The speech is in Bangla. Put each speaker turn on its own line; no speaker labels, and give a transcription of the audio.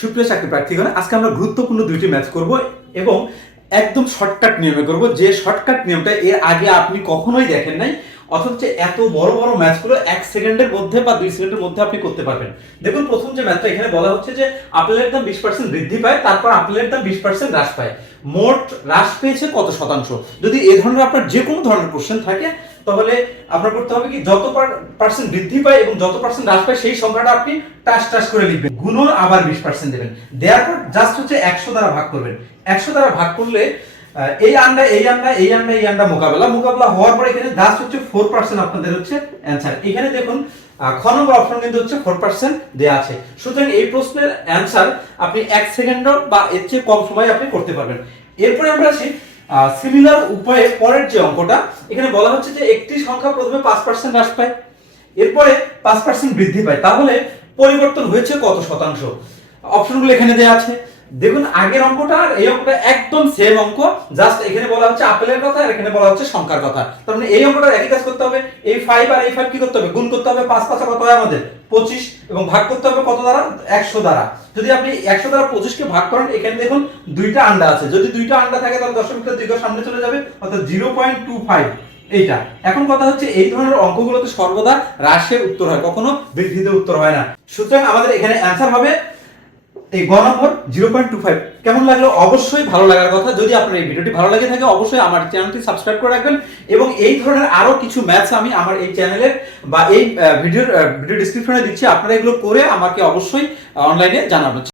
সুপ্রিয় চাকরি প্রার্থীগণ, আজকে আমরা গুরুত্বপূর্ণ দুইটি ম্যাচ করব এবং একদম শর্টকাট নিয়মে করব। যে শর্টকাট নিয়মটা এর আগে আপনি কখনোই দেখেন নাই, অথচ এত বড় বড় ম্যাচগুলো এক সেকেন্ডের মধ্যে বা দুই সেকেন্ডের মধ্যে আপনি করতে পারবেন। দেখুন, প্রথম যে ম্যাচটা এখানে বলা হচ্ছে যে আপেলের দাম বিশ পার্সেন্ট বৃদ্ধি পায়, তারপর আপেলের দাম বিশ পার্সেন্ট হ্রাস পায়। মোট হ্রাস পেয়েছে কত শতাংশ? যদি এ ধরনের আপনার যে কোনো ধরনের কোশ্চেন থাকে তাহলে আপনার করতে হবে কি, যত পার্সেন্ট বৃদ্ধি পায় এবং যত পার্সেন্ট হ্রাস পায়, সেই সংখ্যাটা আপনি টাস টাস করে লিখবেন। গুণন আবার বিশ পার্সেন্ট দেবেন। দেওয়ার পর জাস্ট হচ্ছে একশো দ্বারা ভাগ করবেন। একশো দ্বারা ভাগ করলে এই আন্ডা এই আন্ডা এই আন্ডা এই আন্ডা মোকাবেলা। মোকাবেলা হওয়ার পর এখানে জাস্ট হচ্ছে ফোর পার্সেন্ট আপনাদের হচ্ছে অ্যান্সার এখানে দেখুন খ নম্বর অপশন কিন্তু হচ্ছে ফোর পার্সেন্ট দেওয়া আছে। সুতরাং এই প্রশ্নের অ্যান্সার আপনি এক সেকেন্ড বা এর চেয়ে কম সময় আপনি করতে পারবেন। এরপরে আমরা আসি সিমিলার উপায়ে পরের যে অঙ্কটা, এখানে বলা হচ্ছে যে একটি সংখ্যা প্রথমে পাঁচ পার্সেন্ট হ্রাস পায়, এরপরে পাঁচ পার্সেন্ট বৃদ্ধি পায়। তাহলে পরিবর্তন হয়েছে কত শতাংশ? অপশনগুলো এখানে দেওয়া আছে। দেখুন, আগের অঙ্কটা আর এই অঙ্কটা একদম সেম অঙ্ক জাস্ট এখানে বলা হচ্ছে আপেলের কথা আর এখানে বলা হচ্ছে সংখ্যার কথা। তার মানে এই অঙ্কটা একই কাজ করতে হবে, এই ফাইভ আর এই ফাইভ কি করতে হবে? গুণ করতে হবে পাঁচ পাঁচা কত হয় আমাদের? পঁচিশ, এবং ভাগ করতে হবে কত দ্বারা? একশো দ্বারা। যদি আপনি একশো দ্বারা পঁচিশকে ভাগ করেন, এখানে দেখুন দুইটা আন্ডা আছে। যদি দুইটা আন্ডা থাকে, তাহলে দশমিকটা দুই সামনে চলে যাবে, অর্থাৎ জিরো পয়েন্ট টু ফাইভ এইটা। এখন কথা হচ্ছে এই ধরনের অঙ্কগুলোতে সর্বদা হ্রাসের উত্তর হয়, কখনো বৃদ্ধিতে উত্তর হয় না। সুতরাং আমাদের এখানে অ্যান্সার হবে এই গ number zero point two five কেমন লাগল? অবশ্যই ভালো লাগার কথা। যদি আপনার এই ভিডিওটি ভালো লাগে থাকে, অবশ্যই আমার চ্যানেলটি সাবস্ক্রাইব করে রাখবেন। এবং এই ধরনের আরও কিছু ম্যাথস আমি আমার এই চ্যানেলের বা এই ভিডিওর ভিডিও ডিসক্রিপশনে দিচ্ছি। আপনারা এগুলো করে আমাকে অবশ্যই অনলাইনে জানাবেন।